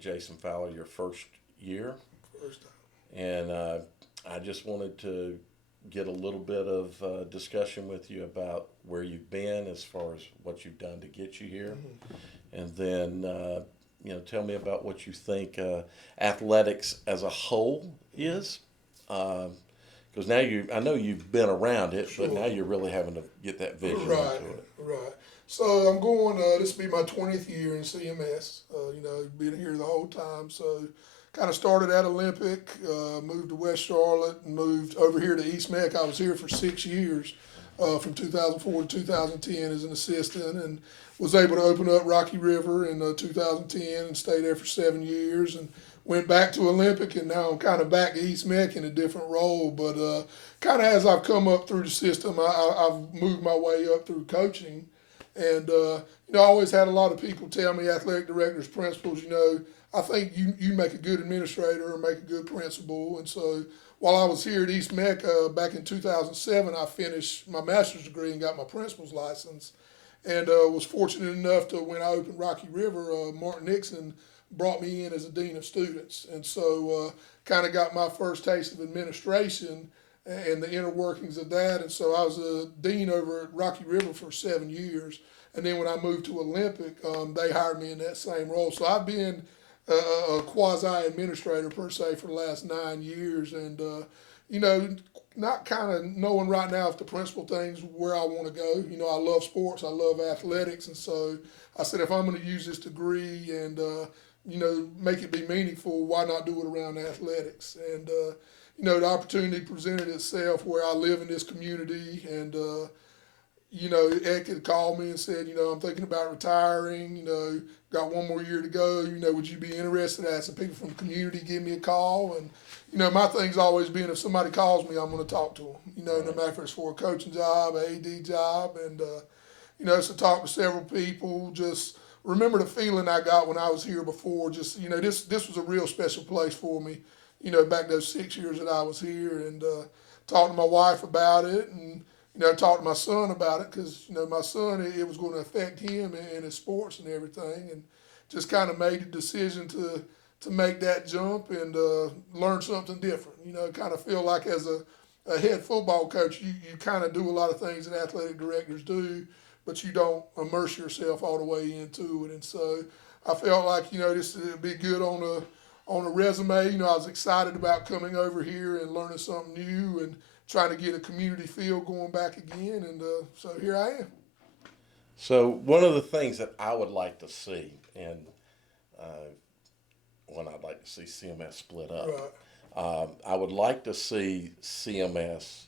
Jason Fowler, your first year. First time. And I just wanted to get a little bit of discussion with you about where you've been as far as what you've done to get you here. And then, tell me about what you think athletics as a whole is. Because now I know you've been around it, Sure. but now you're really having to get that vision Right, into it. right. So I'm going. This will be my 20th year in CMS. Been here the whole time. So kind of started at Olympic, moved to West Charlotte, and moved over here to East Meck. I was here for 6 years, from 2004 to 2010 as an assistant, and was able to open up Rocky River in 2010 and stayed there for 7 years, and went back to Olympic, and now I'm kind of back to East Meck in a different role. But kind of as I've come up through the system, I've moved my way up through coaching. And, I always had a lot of people tell me, athletic directors, principals, I think you make a good administrator or make a good principal. And so while I was here at East Meck back in 2007, I finished my master's degree and got my principal's license. And was fortunate enough to, when I opened Rocky River, Martin Nixon brought me in as a dean of students. And so kind of got my first taste of administration and the inner workings of that. And so I was a dean over at Rocky River for 7 years. And then when I moved to Olympic, they hired me in that same role. So I've been a quasi-administrator per se for the last 9 years. And, not kind of knowing right now if the principal thing's where I want to go. I love sports. I love athletics. And so I said, if I'm going to use this degree and, make it be meaningful, why not do it around athletics? And, the opportunity presented itself where I live in this community, and Ed had called me and said, I'm thinking about retiring, got 1 more year to go, would you be interested? I had some people from the community give me a call, and my thing's always been, if somebody calls me, I'm going to talk to them, no matter if it's for a coaching job, AD job, and so talk to several people, just remember the feeling I got when I was here before, just this was a real special place for me. Back those 6 years that I was here, and talked to my wife about it, and talked to my son about it, because my son, it was going to affect him and his sports and everything, and just kind of made a decision to make that jump and learn something different. Kind of feel like as a head football coach, you kind of do a lot of things that athletic directors do, but you don't immerse yourself all the way into it, and so I felt like this would be good on a resume. I was excited about coming over here and learning something new and trying to get a community feel going back again. And so here I am. So one of the things that I would like to see, and when I'd like to see CMS split up, Right. I would like to see CMS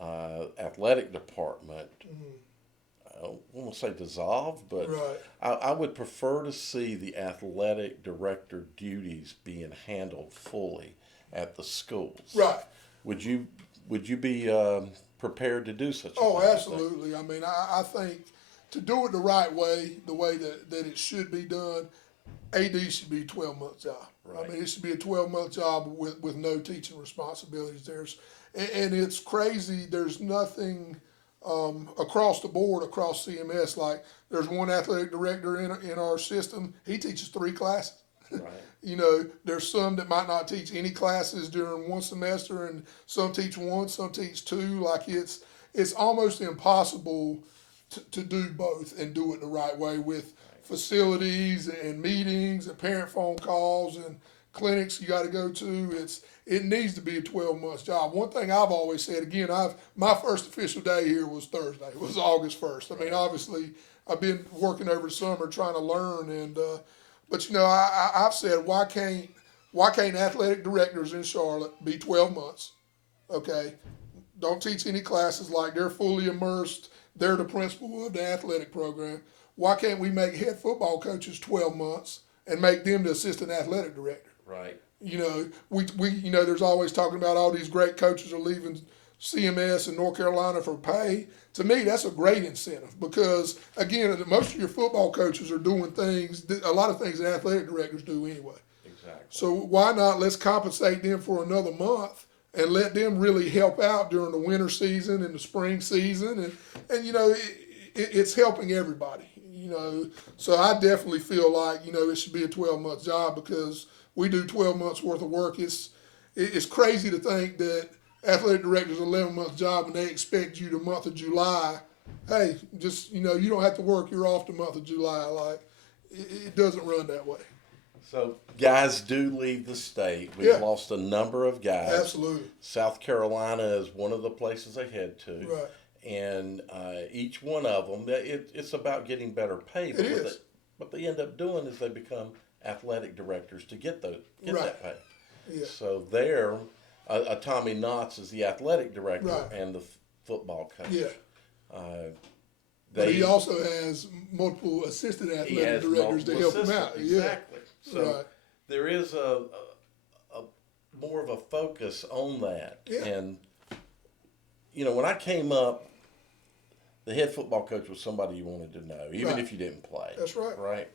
athletic department, I don't want to say dissolved, but Right. I would prefer to see the athletic director duties being handled fully at the schools. Right. Would you be prepared to do such a Oh, thing? absolutely. I mean, I think to do it the right way, the way that it should be done, AD should be a 12-month job. Right. I mean, it should be a 12-month job with no teaching responsibilities. And it's crazy. There's nothing across the board, across CMS. Like, there's one athletic director in our system. He teaches 3 classes. Right. There's some that might not teach any classes during one semester, and some teach 1, some teach 2. Like, it's almost impossible to do both and do it the right way with facilities and meetings and parent phone calls and clinics you got to go to. It needs to be a 12-month job. One thing I've always said, again, my first official day here was Thursday. It was August 1st. I mean, obviously, I've been working over the summer trying to learn, and but I've said, why can't athletic directors in Charlotte be 12 months? Okay, don't teach any classes, like they're fully immersed. They're the principal of the athletic program. Why can't we make head football coaches 12 months and make them the assistant athletic director? Right. We there's always talking about all these great coaches are leaving CMS and North Carolina for pay. To me, that's a great incentive, because, again, most of your football coaches are doing a lot of things that athletic directors do anyway. Exactly. So why not let's compensate them for another month and let them really help out during the winter season and the spring season, and it's helping everybody. So I definitely feel like, it should be a 12-month job because we do 12 months worth of work. It's crazy to think that athletic director's 11-month job and they expect you the month of July. Hey, just, you don't have to work. You're off the month of July. Like, it doesn't run that way. So guys do leave the state. We've Yeah. lost a number of guys. Absolutely. South Carolina is one of the places they head to. Right. And each one of them, it's about getting better pay. But It is. what they end up doing is they become athletic directors to get Right. that pay. Yeah. So there, Tommy Knotts is the athletic director Right. and the football coach. Yeah. They, But he also has multiple assistant he athletic has directors to help him multiple out. assistants, exactly. So Right. there is a more of a focus on that. Yeah. And when I came up, the head football coach was somebody you wanted to know, even Right. if you didn't play. That's right. Right.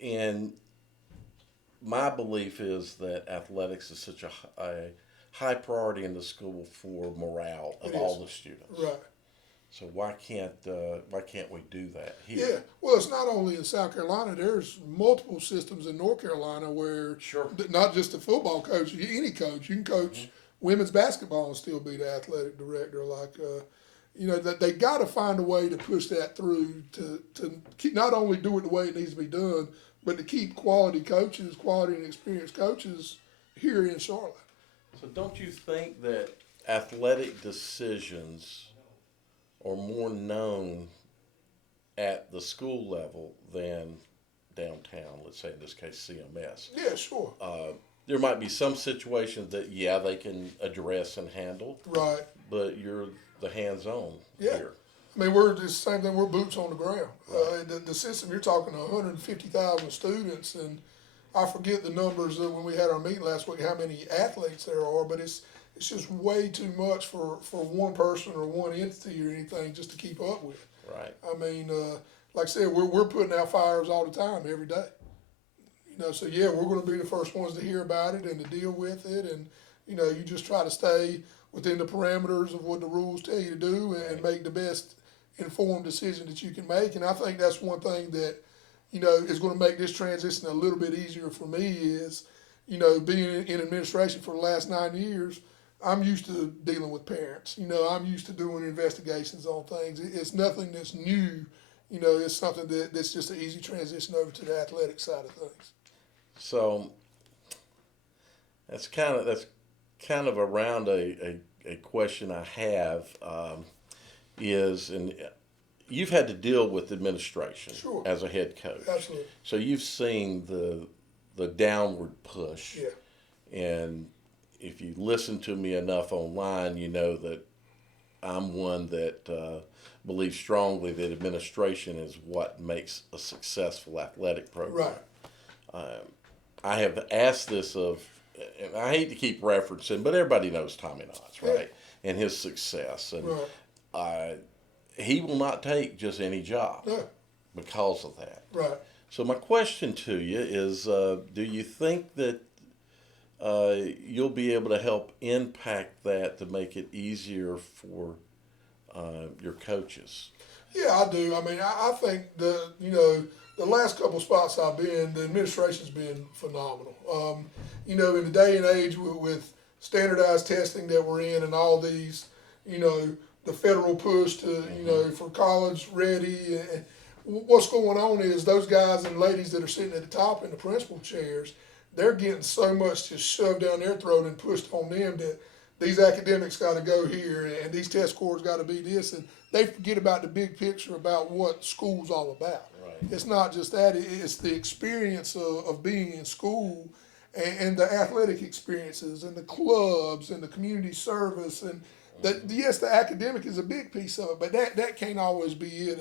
And my belief is that athletics is such a high priority in the school for morale of It all is. the students. Right. So why can't we do that here? Yeah. Well, it's not only in South Carolina. There's multiple systems in North Carolina where Sure. not just the football coach, any coach. You can coach women's basketball and still be the athletic director. Like, that they got to find a way to push that through to keep, not only do it the way it needs to be done, but to keep quality coaches, quality and experienced coaches here in Charlotte. So don't you think that athletic decisions are more known at the school level than downtown, let's say in this case CMS? Yeah, sure. There might be some situations that, they can address and handle, Right. but you're the hands-on Yeah. here. I mean, we're the same thing. We're boots on the ground. The system, you're talking 150,000 students, and I forget the numbers when we had our meeting last week, how many athletes there are, but it's just way too much for one person or one entity or anything just to keep up with. Right. I mean, like I said, we're putting out fires all the time, every day. So yeah, we're going to be the first ones to hear about it and to deal with it, and you just try to stay within the parameters of what the rules tell you to do and make the best informed decision that you can make. And I think that's one thing that is going to make this transition a little bit easier for me is being in administration for the last 9 years. I'm used to dealing with parents. I'm used to doing investigations on things. It's nothing that's new. It's something that's just an easy transition over to the athletic side of things. So that's kind of around a question I have is, and you've had to deal with administration Sure. as a head coach. Absolutely. So you've seen the downward push. Yeah. And if you listen to me enough online, you know that I'm one that believes strongly that administration is what makes a successful athletic program. Right. I have asked this of, and I hate to keep referencing, but everybody knows Tommy Knotts, right? And his success. And Right. He will not take just any job No. because of that. Right. So my question to you is, do you think that you'll be able to help impact that to make it easier for your coaches? Yeah, I do. I mean, I think the last couple spots I've been, the administration's been phenomenal. In the day and age with standardized testing that we're in and all these, the federal push to, for college ready. And what's going on is those guys and ladies that are sitting at the top in the principal chairs, they're getting so much just shoved down their throat and pushed on them that these academics got to go here and these test scores got to be this, and they forget about the big picture about what school's all about. Right. It's not just that; it's the experience of being in school and the athletic experiences and the clubs and the community service and yes, the academic is a big piece of it, but that can't always be it.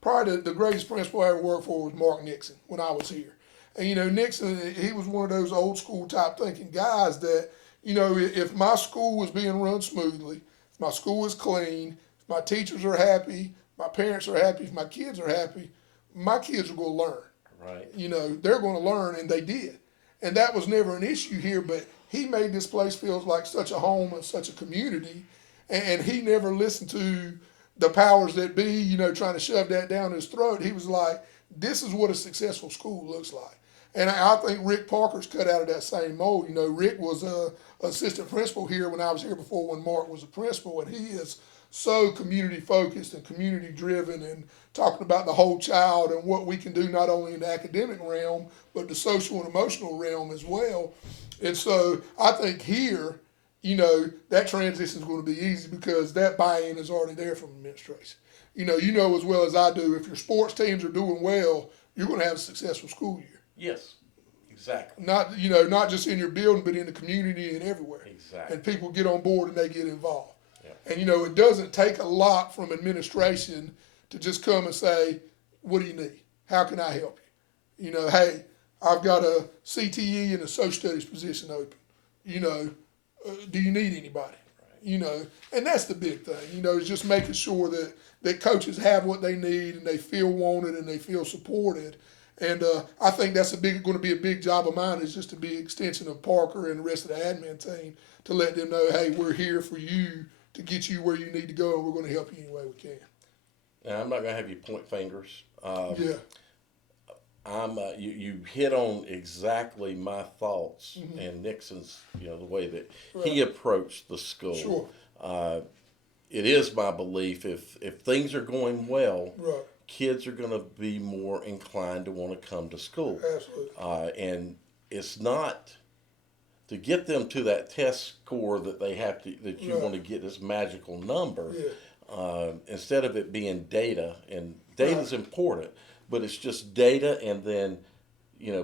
Probably the greatest principal I ever worked for was Mark Nixon when I was here. And, Nixon, he was one of those old school type thinking guys that, if my school was being run smoothly, if my school is clean, if my teachers are happy, my parents are happy, if my kids are happy, my kids are going to learn. Right. They're going to learn, and they did. And that was never an issue here, but he made this place feel like such a home and such a community. And he never listened to the powers that be, trying to shove that down his throat, he was like, this is what a successful school looks like. And I think Rick Parker's cut out of that same mold. Rick was a assistant principal here when I was here before, when Mark was a principal, and he is so community focused and community driven, and talking about the whole child and what we can do not only in the academic realm but the social and emotional realm as well. And so I think here, that transition is going to be easy because that buy-in is already there from administration. You know as well as I do, if your sports teams are doing well, you're going to have a successful school year. Yes, exactly. Not just in your building, but in the community and everywhere. Exactly. And people get on board and they get involved. Yeah. And it doesn't take a lot from administration to just come and say, what do you need? How can I help you? Hey, I've got a CTE and a social studies position open. Do you need anybody? Right. And that's the big thing, is just making sure that coaches have what they need and they feel wanted and they feel supported. And I think that's going to be a big job of mine, is just to be an extension of Parker and the rest of the admin team, to let them know, hey, we're here for you to get you where you need to go, and we're going to help you any way we can. Now, I'm not going to have you point fingers. Yeah. You hit on exactly my thoughts and Nixon's, the way that he approached the school. Sure. It is my belief if things are going well, right, kids are going to be more inclined to want to come to school. Absolutely. And it's not to get them to that test score that they have to, that you Right. want to get this magical number. Yeah. Instead of it being data, and data is Right. important, but it's just data, and then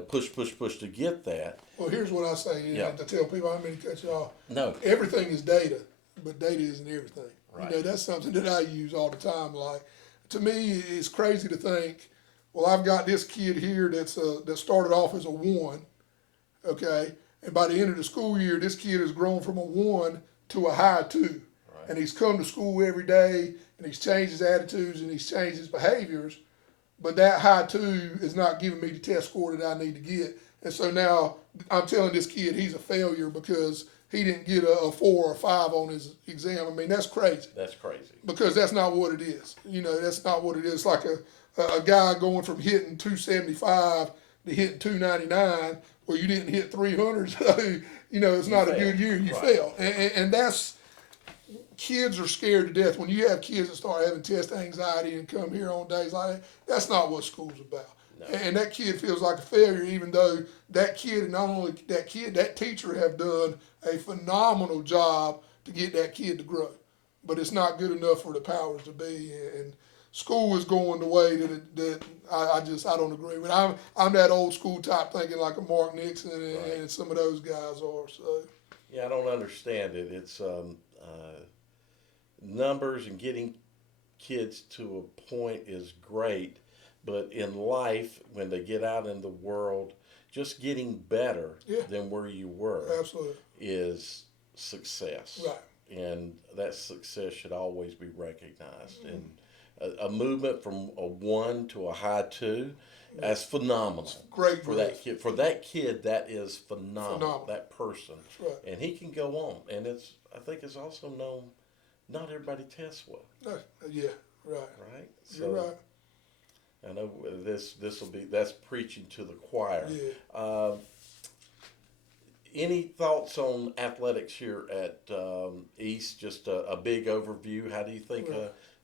push to get that. Well, here's what I say, Yeah. to tell people, I mean to cut you off. No. Everything is data, but data isn't everything. Right. That's something that I use all the time. Like, to me, it's crazy to think, well, I've got this kid here that started off as a 1, okay, and by the end of the school year, this kid has grown from a 1 to a high 2, Right. and he's come to school every day, and he's changed his attitudes and he's changed his behaviors, but that high 2 is not giving me the test score that I need to get, and so now I'm telling this kid he's a failure because he didn't get a 4 or a 5 on his exam. I mean, that's crazy. That's crazy. Because that's not what it is. That's not what it is. Like a guy going from hitting 275 to hitting 299, where you didn't hit 300, so, it's not a good year. You Right. fail. And that's, kids are scared to death. When you have kids that start having test anxiety and come here on days like that, that's not what school's about. No. And that kid feels like a failure, even though that kid, and not only that kid, that teacher have done a phenomenal job to get that kid to grow. But it's not good enough for the powers to be. And school is going the way that I don't agree with. I'm that old school type thinking like a Mark Nixon and some of those guys are. So Yeah, I don't understand it. It's numbers, and getting kids to a point is great, but in life, when they get out in the world, just getting better than where you were absolutely is success. right. And that success should always be recognized. And a movement from a 1 to a high 2, that's phenomenal. Great For that kid. For that kid, that is phenomenal. That person. That's right. And he can go on. And I think it's also known, not everybody tests well. Yeah, right. Right? You're right. I know that's preaching to the choir. Yeah. Any thoughts on athletics here at East? Just a big overview. How do you think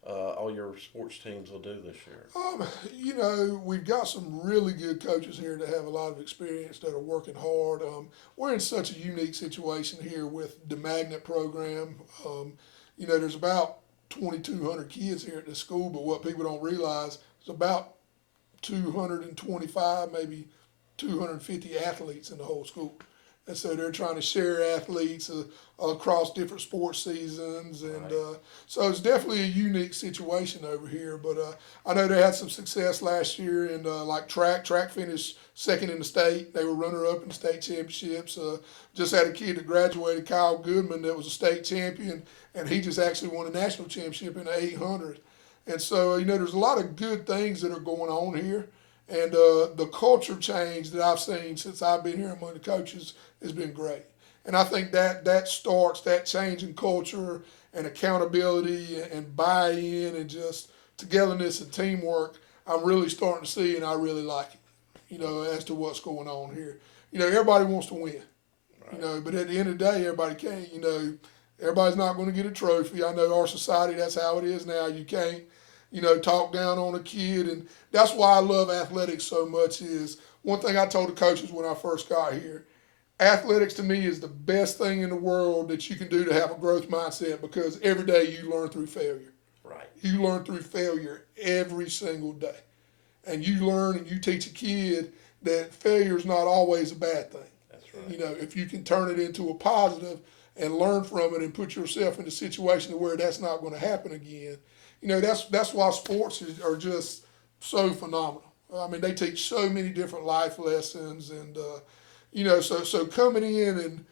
all your sports teams will do this year? We've got some really good coaches here that have a lot of experience that are working hard. We're in such a unique situation here with the magnet program. There's about 2,200 kids here at the school, but what people don't realize is about 225, maybe 250 athletes in the whole school. And so they're trying to share athletes across different sports seasons. And so it's definitely a unique situation over here. But I know they had some success last year in like track. Track finished second in the state. They were runner-up in the state championships. Just had a kid that graduated, Kyle Goodman, that was a state champion. And he just actually won a national championship in the 800. And so, there's a lot of good things that are going on here. And the culture change that I've seen since I've been here among the coaches has been great. And I think that starts that change in culture and accountability and buy-in and just togetherness and teamwork, I'm really starting to see, and I really like it, as to what's going on here. Everybody wants to win, but at the end of the day, everybody can't, everybody's not going to get a trophy. I know our society, that's how it is now. You can't, talk down on a kid. And that's why I love athletics so much is one thing I told the coaches when I first got here, athletics to me is the best thing in the world that you can do to have a growth mindset because every day you learn through failure. Right. You learn through failure every single day. And you learn and you teach a kid that failure is not always a bad thing. That's right. If you can turn it into a positive and learn from it and put yourself in a situation where that's not going to happen again, that's why sports are just so phenomenal. I mean, they teach so many different life lessons, and so coming in and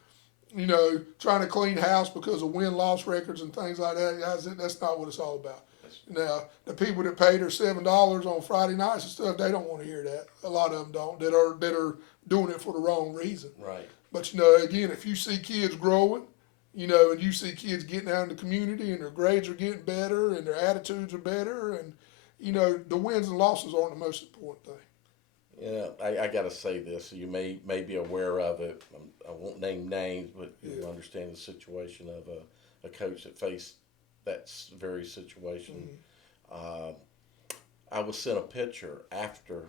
trying to clean house because of win-loss records and things like that, guys, that's not what it's all about. Now, the people that pay their $7 on Friday nights and stuff, they don't want to hear that. A lot of them don't. That are doing it for the wrong reason. Right. But again, if you see kids growing, and you see kids getting out in the community and their grades are getting better and their attitudes are better, and the wins and losses aren't the most important thing. Yeah, I got to say this. You may be aware of it. I won't name names, but you understand the situation of a coach that faced that very situation. Mm-hmm. I was sent a picture after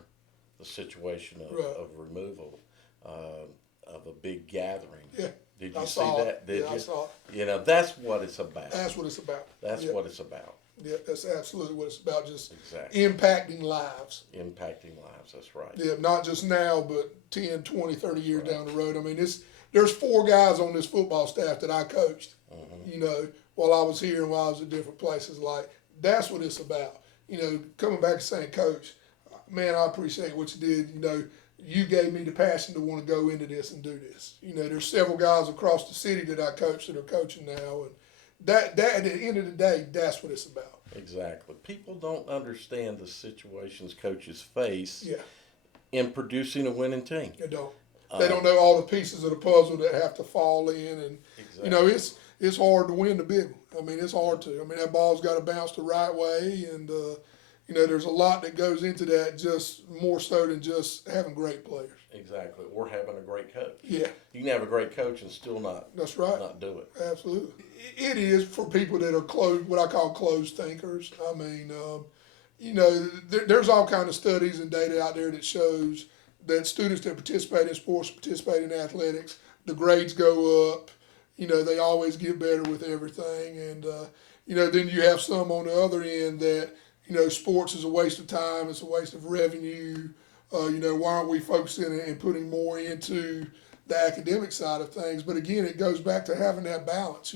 the situation of removal of a big gathering. Yeah. Did you see that? Did you? I saw it. That's what it's about. That's what it's about. That's what it's about. Yeah, that's absolutely what it's about. Just exactly. Impacting lives. Impacting lives, that's right. Yeah, not just now, but 10, 20, 30 years down the road. I mean, there's 4 guys on this football staff that I coached, while I was here and while I was at different places. Like, that's what it's about. Coming back and saying, Coach, man, I appreciate what you did. You gave me the passion to want to go into this and do this. There's several guys across the city that I coach that are coaching now, and that at the end of the day, that's what it's about. Exactly. People don't understand the situations coaches face Yeah. in producing a winning team. They don't. They don't know all the pieces of the puzzle that have to fall in, and exactly. It's hard to win the big one. I mean, it's hard to. I mean, that ball's got to bounce the right way, and there's a lot that goes into that, just more so than just having great players. Exactly, or having a great coach. Yeah, you can have a great coach and still not. That's right. Not do it. Absolutely, it is for people that are closed, what I call closed thinkers. I mean, there's all kind of studies and data out there that shows that students that participate in sports, participate in athletics, the grades go up. They always get better with everything, and then you have some on the other end that sports is a waste of time, it's a waste of revenue. Why aren't we focusing and putting more into the academic side of things? But again, it goes back to having that balance.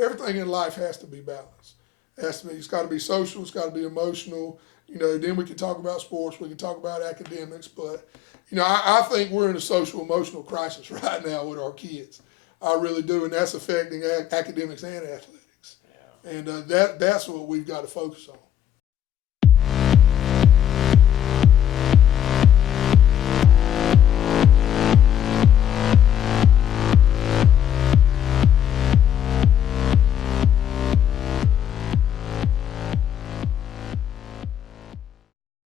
Everything in life has to be balanced. It's got to be social, it's got to be emotional. Then we can talk about sports, we can talk about academics. But I think we're in a social emotional crisis right now with our kids. I really do, and that's affecting academics and athletics. Yeah. And that's what we've got to focus on.